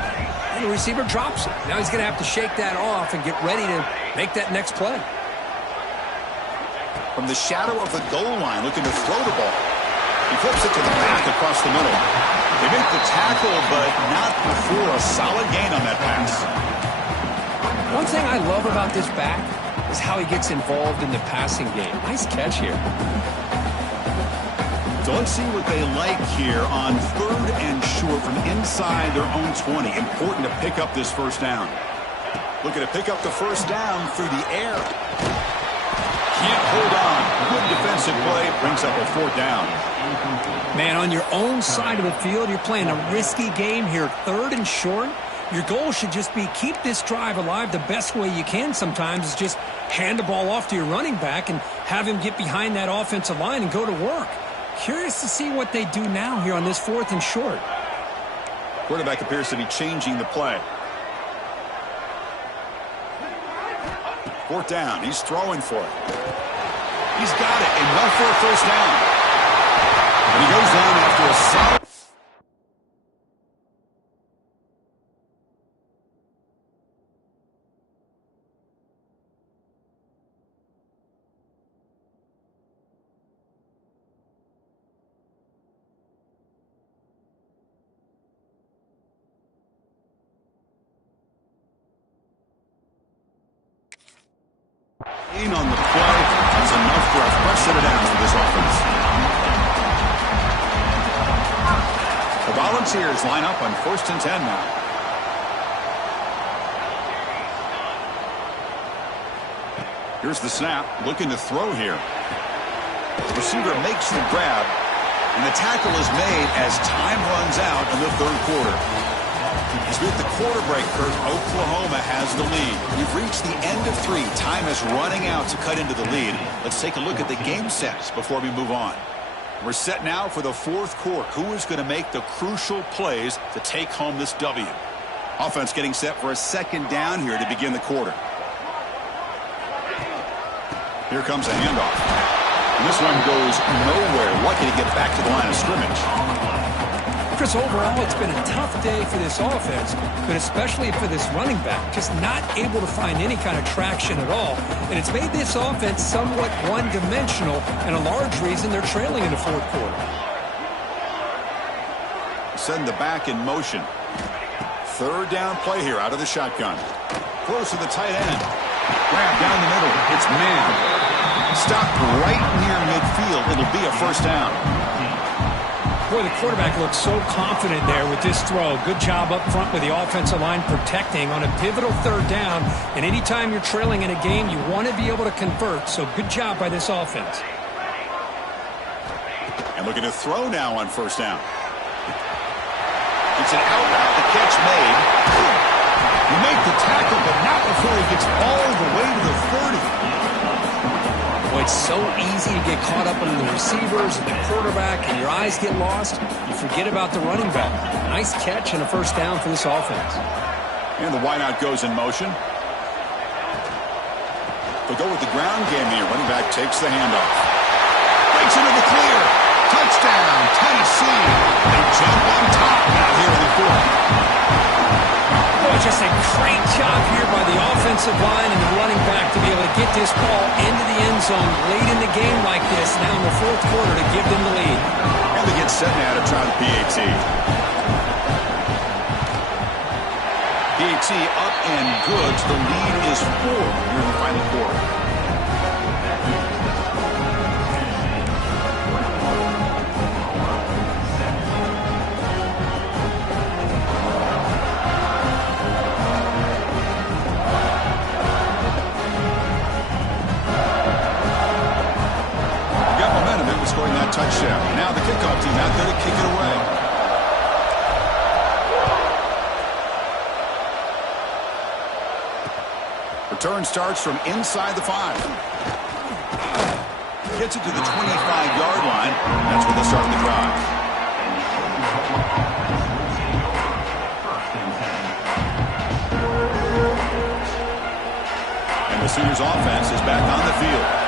and the receiver drops it. Now he's going to have to shake that off and get ready to make that next play. From the shadow of the goal line, looking to throw the ball. He flips it to the back across the middle. They make the tackle, but not before a solid gain on that pass. One thing I love about this back is how he gets involved in the passing game. Nice catch here. So let's see what they like here on 3rd and short from inside their own 20. Important to pick up this first down. Looking to pick up the first down through the air. Can't hold on. Good defensive play. Brings up a 4th down. Man, on your own side of the field, you're playing a risky game here. 3rd and short. Your goal should just be keep this drive alive the best way you can sometimes is just hand the ball off to your running back and have him get behind that offensive line and go to work. Curious to see what they do now here on this 4th and short. Quarterback appears to be changing the play. 4th down. He's throwing for it. He's got it. Enough for a 1st down. And he goes down after a solid. On the play, that's enough for a first set of downs for this offense. The Volunteers line up on 1st and 10 now. Here's the snap, looking to throw here. The receiver makes the grab, and the tackle is made as time runs out in the 3rd quarter. As we hit the quarter break, Kurt, Oklahoma has the lead. We've reached the end of 3. Time is running out to cut into the lead. Let's take a look at the game sets before we move on. We're set now for the 4th quarter. Who is going to make the crucial plays to take home this W? Offense getting set for a 2nd down here to begin the quarter. Here comes a handoff. And this one goes nowhere. Lucky to get back to the line of scrimmage. Chris, overall, it's been a tough day for this offense, but especially for this running back, just not able to find any kind of traction at all. And it's made this offense somewhat one-dimensional, and a large reason they're trailing in the 4th quarter. Send the back in motion. 3rd down play here out of the shotgun. Close to the tight end. Grab down the middle. It's man. Stopped right near midfield. It'll be a 1st down. Boy, the quarterback looks so confident there with this throw. Good job up front with the offensive line protecting on a pivotal 3rd down. And anytime you're trailing in a game, you want to be able to convert. So good job by this offense. And looking to throw now on 1st down. It's an out route. The catch made. He made the tackle, but not before he gets all the way to the 30. Well, it's so easy to get caught up in the receivers and the quarterback, and your eyes get lost. You forget about the running back. Nice catch and a 1st down for this offense. And the wideout goes in motion. They'll go with the ground game here. Running back takes the handoff. Breaks into the clear. Touchdown, Tennessee. They jump on top now here in the 4th. Oh, just a great job here by the offensive line and the running back to be able to get this ball into the end zone late in the game like this, now in the 4th quarter to give them the lead. And they get set now to try the PAT. PAT up and good. The lead is 4 here in the final quarter. Scoring that touchdown. Now the kickoff team out there to kick it away. Return starts from inside the 5. Gets it to the 25-yard line. That's where they'll start the drive. And the Sooners offense is back on the field.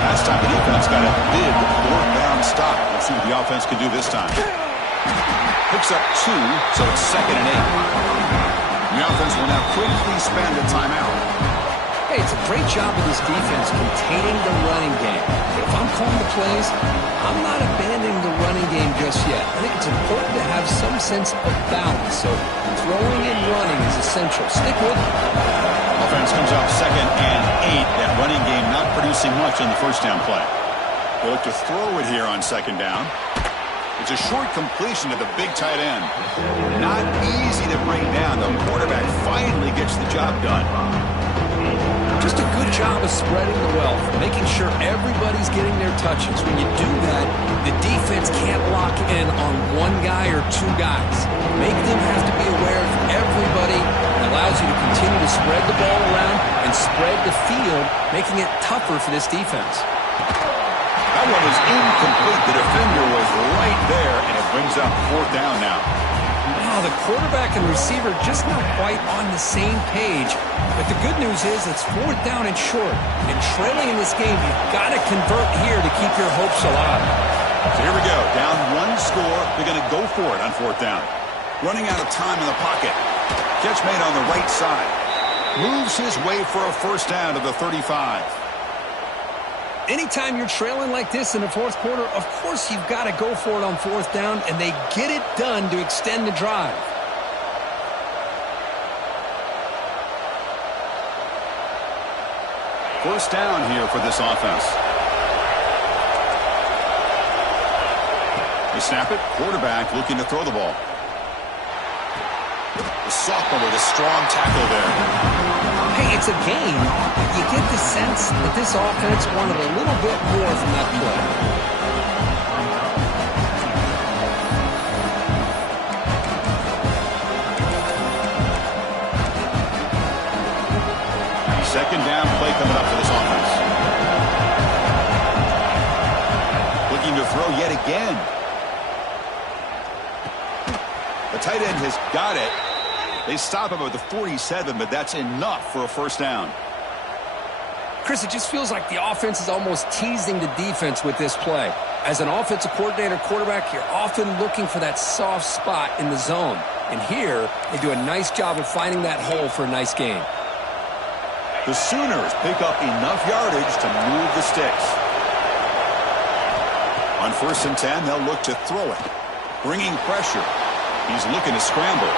Last time the defense got a big 4th down stop. Let's see what the offense can do this time. Picks up 2, so it's 2nd and 8. The offense will now quickly spend a timeout. Hey, it's a great job of this defense containing the running game. But if I'm calling the plays, I'm not abandoning the running game just yet. I think it's important to have some sense of balance. So throwing and running is essential. Stick with it. Offense comes up 2nd and 8. That running game not producing much on the 1st down play. They look to throw it here on 2nd down. It's a short completion to the big tight end. Not easy to bring down. The quarterback finally gets the job done. Just a good job of spreading the wealth, making sure everybody's getting their touches. When you do that, the defense can't lock in on one guy or two guys. Make them have to be aware of everybody. It allows you to continue to spread the ball around and spread the field, making it tougher for this defense. That one is incomplete. The defender was right there, and it brings up 4th down now. Wow, the quarterback and receiver just not quite on the same page. But the good news is it's 4th down and short. And trailing in this game, you've got to convert here to keep your hopes alive. So here we go. Down 1 score. They're going to go for it on 4th down. Running out of time in the pocket. Catch made on the right side. Moves his way for a 1st down to the 35. Anytime you're trailing like this in the 4th quarter, of course you've got to go for it on 4th down, and they get it done to extend the drive. First down here for this offense. They snap it. Quarterback looking to throw the ball. The sophomore with a strong tackle there. Hey, it's a game. You get the sense that this offense wanted a little bit more from that play. Second down play coming up for this offense. Looking to throw yet again. The tight end has got it. They stop him at the 47, but that's enough for a 1st down. Chris, it just feels like the offense is almost teasing the defense with this play. As an offensive coordinator quarterback, you're often looking for that soft spot in the zone. And here, they do a nice job of finding that hole for a nice gain. The Sooners pick up enough yardage to move the sticks. On 1st and 10, they'll look to throw it. Bringing pressure. He's looking to scramble.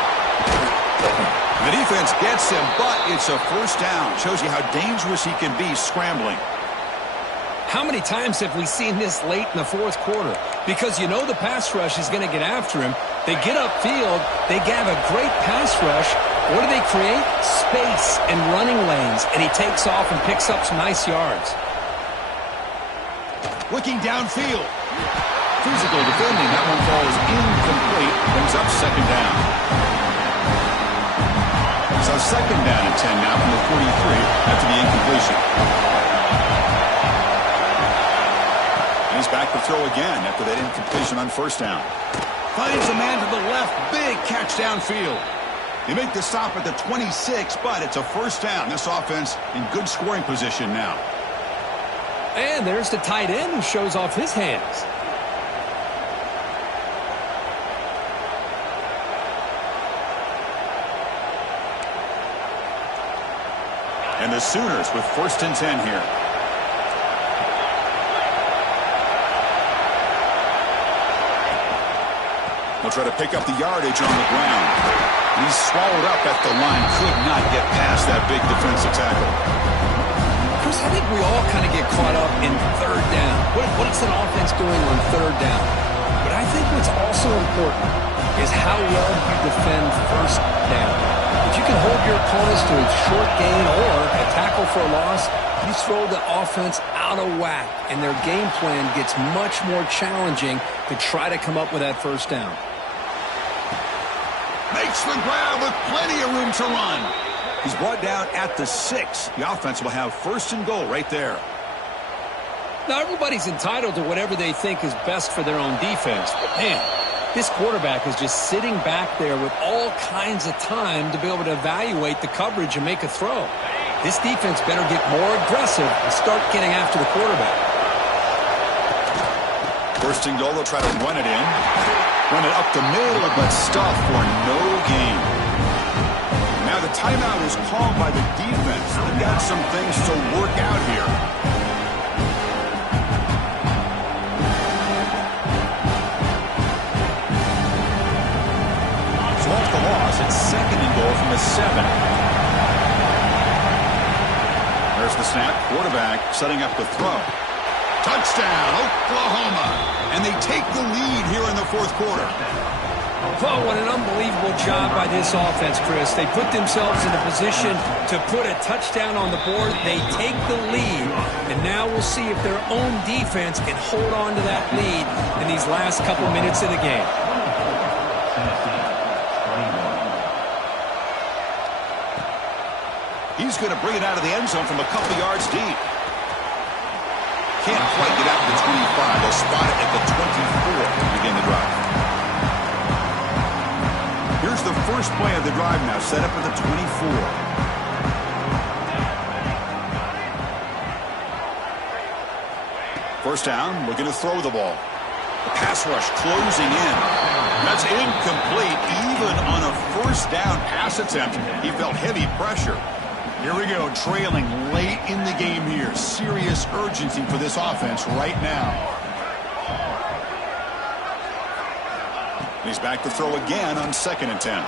The defense gets him, but it's a 1st down. Shows you how dangerous he can be scrambling. How many times have we seen this late in the 4th quarter? Because you know the pass rush is going to get after him. They get upfield. They have a great pass rush. What do they create? Space and running lanes. And he takes off and picks up some nice yards. Looking downfield. Physical defending. That one falls incomplete. Brings up 2nd down. So 2nd down and 10 now from the 43 after the incompletion. And he's back to throw again after that incompletion on 1st down. Finds a man to the left. Big catch downfield. They make the stop at the 26, but it's a 1st down. This offense in good scoring position now. And there's the tight end who shows off his hands. And the Sooners with 1st and 10 here. They'll try to pick up the yardage on the ground. He's swallowed up at the line. Could not get past that big defensive tackle. Chris, I think we all kind of get caught up in 3rd down. What's an offense doing on 3rd down? But I think what's also important is how well you defend 1st down. If you can hold your opponents to a short gain or a tackle for a loss, you throw the offense out of whack, and their game plan gets much more challenging to try to come up with that 1st down. Makes the grab with plenty of room to run. He's brought down at the 6. The offense will have 1st and goal right there. Now, everybody's entitled to whatever they think is best for their own defense. But, man, this quarterback is just sitting back there with all kinds of time to be able to evaluate the coverage and make a throw. This defense better get more aggressive and start getting after the quarterback. 1st and goal, they'll try to run it in. Run it up the middle, but stuff for no gain. Now the timeout is called by the defense. They've got some things to work out here. So that's the loss. It's 2nd and goal from the 7. There's the snap. Quarterback setting up the throw. Touchdown, Oklahoma. And they take the lead here in the 4th quarter. Oh, what an unbelievable job by this offense, Chris. They put themselves in a position to put a touchdown on the board. They take the lead, and now we'll see if their own defense can hold on to that lead in these last couple minutes of the game. He's going to bring it out of the end zone from a couple yards deep. Can't quite get out to the 25. They'll spot it at the 24 to begin the drive. Here's the first play of the drive now, set up at the 24. First down, looking to throw the ball. The pass rush closing in. That's incomplete. Even on a first down pass attempt, he felt heavy pressure. Here we go, trailing late in the game here. Serious urgency for this offense right now. He's back to throw again on 2nd and 10.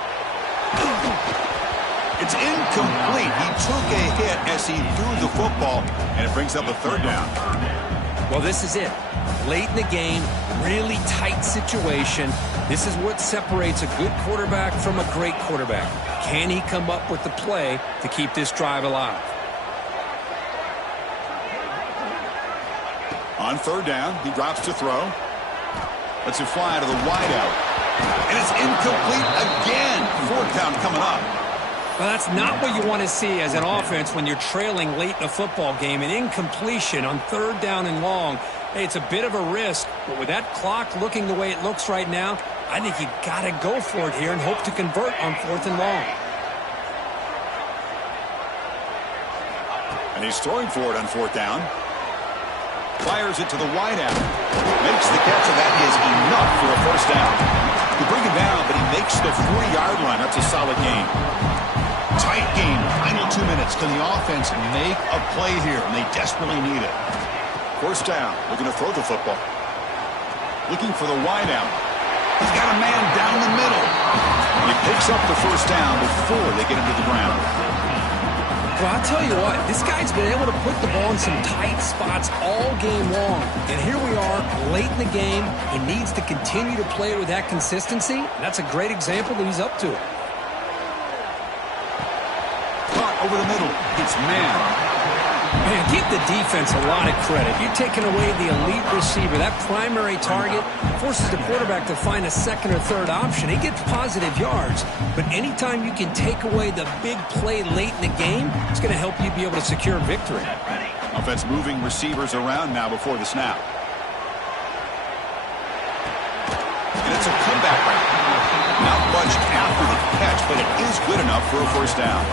It's incomplete. He took a hit as he threw the football, and it brings up a 3rd down. Well, this is it. Late in the game, really tight situation. This is what separates a good quarterback from a great quarterback. Can he come up with the play to keep this drive alive? On 3rd down, he drops to throw. Lets it fly to the wideout. And it's incomplete again. 4th down coming up. Well, that's not what you want to see as an offense when you're trailing late in a football game. An incompletion on 3rd down and long. Hey, it's a bit of a risk, but with that clock looking the way it looks right now, I think you've got to go for it here and hope to convert on 4th and long. And he's throwing for it on 4th down. Fires it to the wideout. Makes the catch, and that is enough for a 1st down. You bring him down, but he makes the 40-yard line. That's a solid gain. Tight game. Final 2 minutes. Can the offense make a play here? And they desperately need it. 1st down. Looking to throw the football. Looking for the wideout. He's got a man down the middle. He picks up the 1st down before they get him to the ground. Well, I'll tell you what, this guy's been able to put the ball in some tight spots all game long. And here we are, late in the game. He needs to continue to play with that consistency. And that's a great example that he's up to it. Caught over the middle. It's man. Man, give the defense a lot of credit. You're taking away the elite receiver. That primary target forces the quarterback to find a 2nd or 3rd option. He gets positive yards. But anytime you can take away the big play late in the game, it's going to help you be able to secure victory. Offense moving receivers around now before the snap. And it's a comeback route. Not much after the catch, but it is good enough for a 1st down.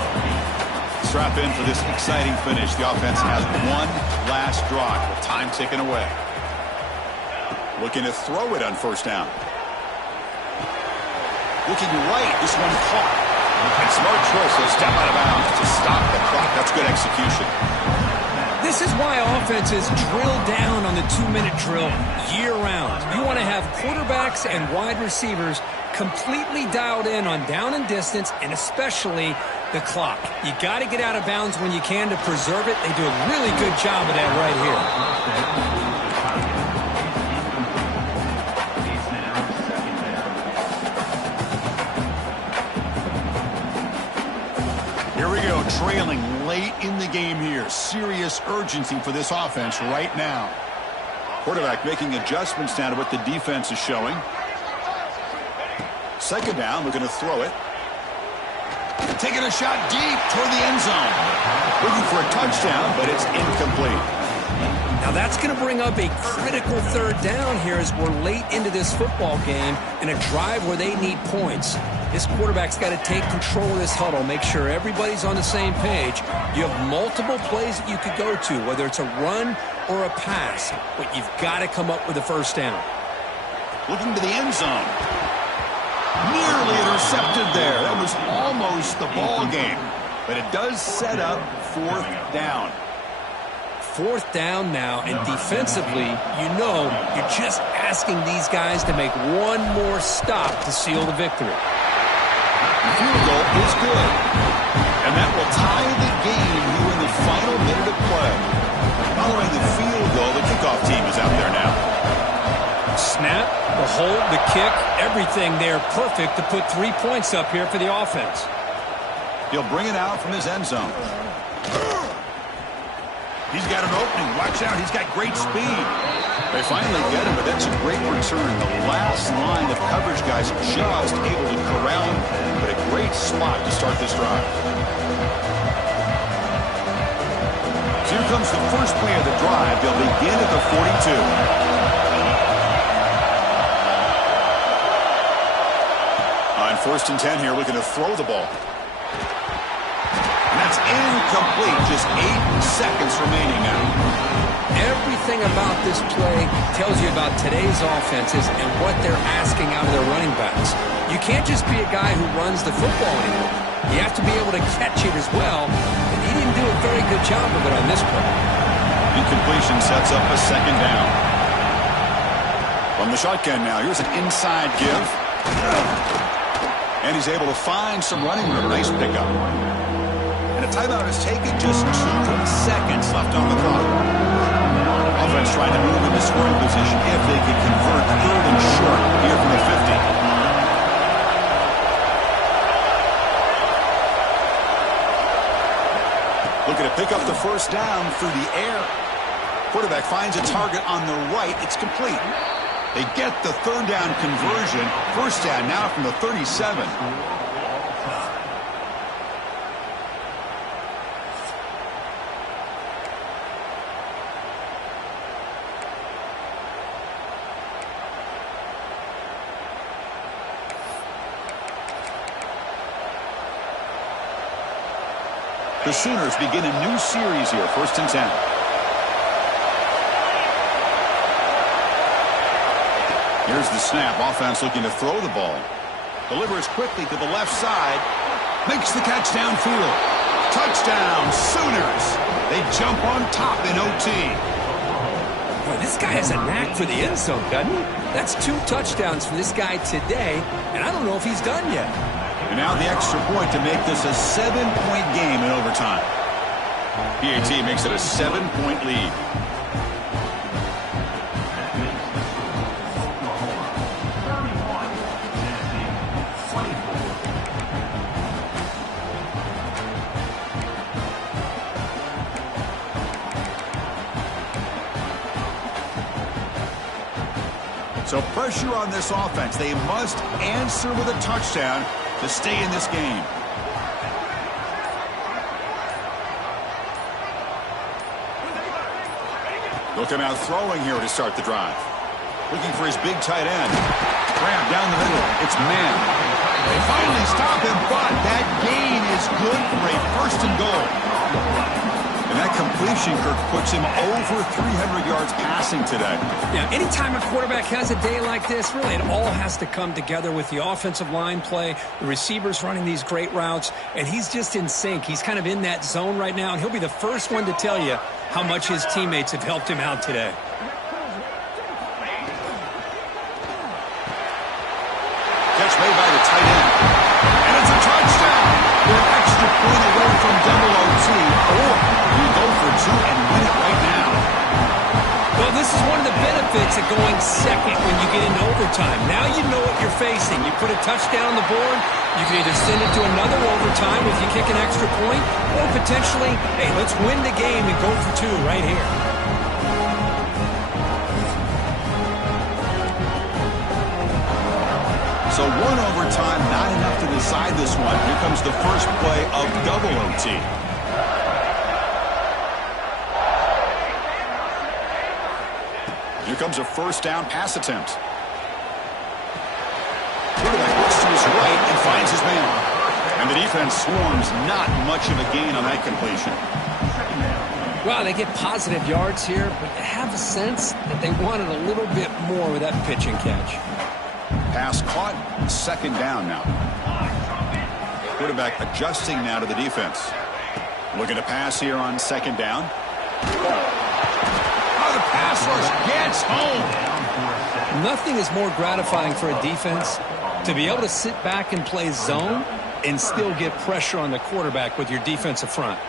Strap in for this exciting finish. The offense has one last drive with time ticking away. Looking to throw it on 1st down. Looking right. This one caught. And smart choice. He'll step out of bounds to stop the clock. That's good execution. This is why offenses drill down on the 2-minute drill year-round. You want to have quarterbacks and wide receivers completely dialed in on down and distance, and especially the clock. You got to get out of bounds when you can to preserve it. They do a really good job of that right here. Here we go, trailing late in the game here. Serious urgency for this offense right now. Quarterback making adjustments now to what the defense is showing. 2nd down, looking to throw it. Taking a shot deep toward the end zone. Looking for a touchdown, but it's incomplete. Now that's going to bring up a critical 3rd down here as we're late into this football game in a drive where they need points. This quarterback's got to take control of this huddle, make sure everybody's on the same page. You have multiple plays that you could go to, whether it's a run or a pass, but you've got to come up with a 1st down. Looking to the end zone. Nearly intercepted there. That was almost the ball game. But it does set up 4th down. 4th down now, and defensively, you know you're just asking these guys to make one more stop to seal the victory. The field goal is good. And that will tie the game here in the final minute of play. Following the field goal, the kickoff team is out there now. Snap, the hold, the kick, everything there perfect to put 3 points up here for the offense. He'll bring it out from his end zone. He's got an opening. Watch out. He's got great speed. They finally get him, but that's a great return. The last line of coverage guys just able to corral him, but a great spot to start this drive. So here comes the first play of the drive. They'll begin at the 42. On 1st and 10 here, looking to throw the ball. And that's incomplete. Just 8 seconds remaining now. Everything about this play tells you about today's offenses and what they're asking out of their running backs. You can't just be a guy who runs the football anymore. You have to be able to catch it as well, and he didn't do a very good job of it on this play. Incompletion sets up a 2nd down. From the shotgun now, here's an inside give. And he's able to find some running room. Nice pickup. And a timeout is taken. Just 2 seconds left on the clock. Offense trying to move into scoring position if they can convert 3rd and short here from the 50. Looking to pick up the 1st down through the air. Quarterback finds a target on the right. It's complete. They get the 3rd down conversion. 1st down now from the 37. The Sooners begin a new series here, 1st and 10. Here's the snap. Offense looking to throw the ball. Delivers quickly to the left side. Makes the catch downfield. Touchdown, Sooners. They jump on top in OT. Boy, this guy has a knack for the end zone, doesn't he? That's 2 touchdowns for this guy today, and I don't know if he's done yet. And now the extra point to make this a 7-point game in overtime. PAT makes it a 7-point lead. So pressure on this offense. They must answer with a touchdown to stay in this game. Looking out throwing here to start the drive. Looking for his big tight end. Grab down the middle. It's man. They finally stop him, but that gain is good for a 1st and goal. And that completion, Kirk, puts him over 300 yards passing today. Yeah, anytime a quarterback has a day like this, really it all has to come together with the offensive line play, the receivers running these great routes, and he's just in sync. He's kind of in that zone right now, and he'll be the first one to tell you how much his teammates have helped him out today. Catch made by the tight end. And it's a touchdown. They're an extra point away from double OT, or you go for 2 and win it right now. Well, this is one of the benefits of going second when you get into overtime. Now you know what you're facing. You put a touchdown on the board, you can either send it to another overtime if you kick an extra point, or potentially, hey, let's win the game and go for 2 right here. So 1 overtime, not enough to decide this one. Here comes the first play of double OT. Here comes a 1st down pass attempt. Quarterback looks to his right and finds his man. And the defense swarms. Not much of a gain on that completion. Well, they get positive yards here, but you have a sense that they wanted a little bit more with that pitch and catch. Pass caught, 2nd down now. Quarterback adjusting now to the defense. Looking to pass here on 2nd down. Oh, the pass rush gets home. Nothing is more gratifying for a defense to be able to sit back and play zone and still get pressure on the quarterback with your defensive front.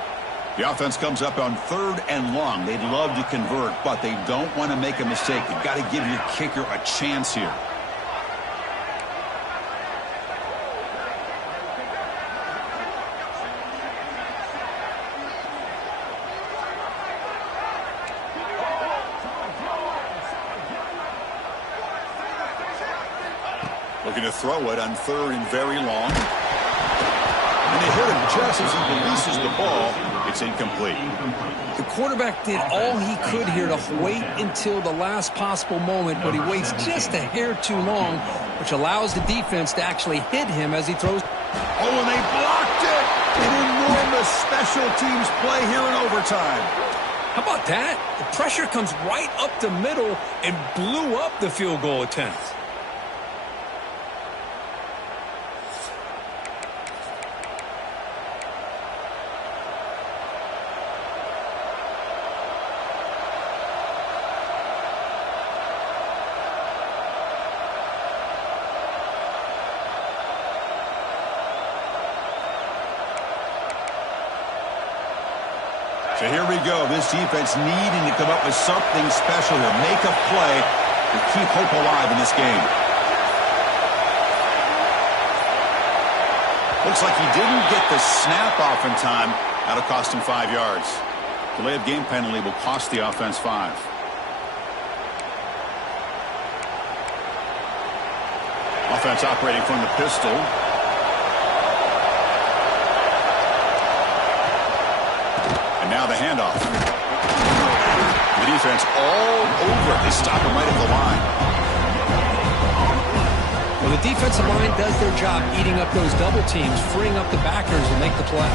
The offense comes up on 3rd and long. They'd love to convert, but they don't want to make a mistake. You've got to give your kicker a chance here. Looking to throw it on 3rd and very long. And they hit him just as he releases the ball. It's incomplete. The quarterback did all he could here to wait until the last possible moment, but he waits just a hair too long, which allows the defense to actually hit him as he throws. Oh, and they blocked it! An enormous special teams play here in overtime. How about that? The pressure comes right up the middle and blew up the field goal attempt. So here we go. This defense needing to come up with something special here. Make a play to keep hope alive in this game. Looks like he didn't get the snap off in time. That'll cost him 5 yards. Delay of game penalty will cost the offense 5. Offense operating from the pistol. Now the handoff. The defense all over it. They stop him right at the line. Well, the defensive line does their job eating up those double teams, freeing up the backers to make the play.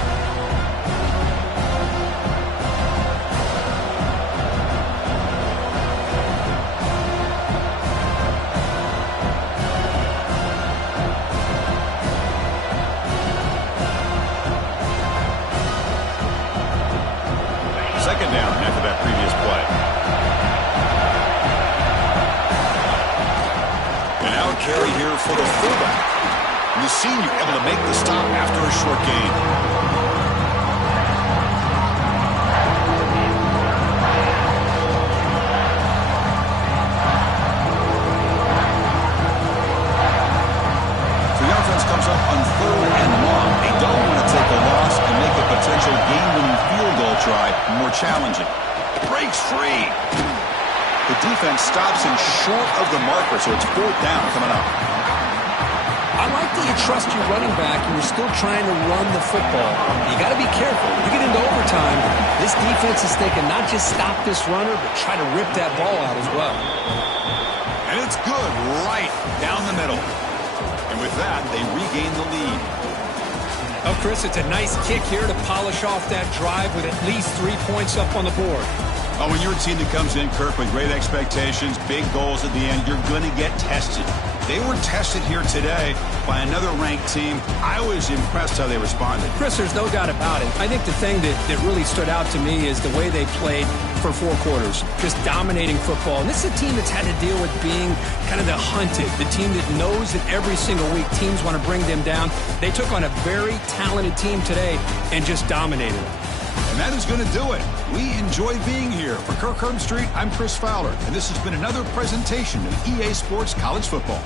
Second down after that previous play. And now a carry here for the fullback. And the senior able to make the stop after a short gain. So the offense comes up on 3rd and long. They don't want to take a loss and make a potential game-winning field goal try more challenging. Breaks free. The defense stops him short of the marker, so it's 4th down coming up. I like that you trust your running back and you're still trying to run the football. You got to be careful. You get into overtime, this defense is thinking not just stop this runner, but try to rip that ball out as well. And it's good right down the middle. And with that, they regain the lead. Oh, Chris, it's a nice kick here to polish off that drive with at least 3 points up on the board. Oh, when you're a team that comes in, Kirk, with great expectations, big goals at the end, you're going to get tested. They were tested here today by another ranked team. I was impressed how they responded. Chris, there's no doubt about it. I think the thing that really stood out to me is the way they played for 4 quarters, just dominating football. And this is a team that's had to deal with being kind of the hunted, the team that knows that every single week teams want to bring them down. They took on a very talented team today and just dominated it. And that is going to do it. We enjoy being here. For Kirk Herbstreit, I'm Chris Fowler, and this has been another presentation of EA Sports College Football.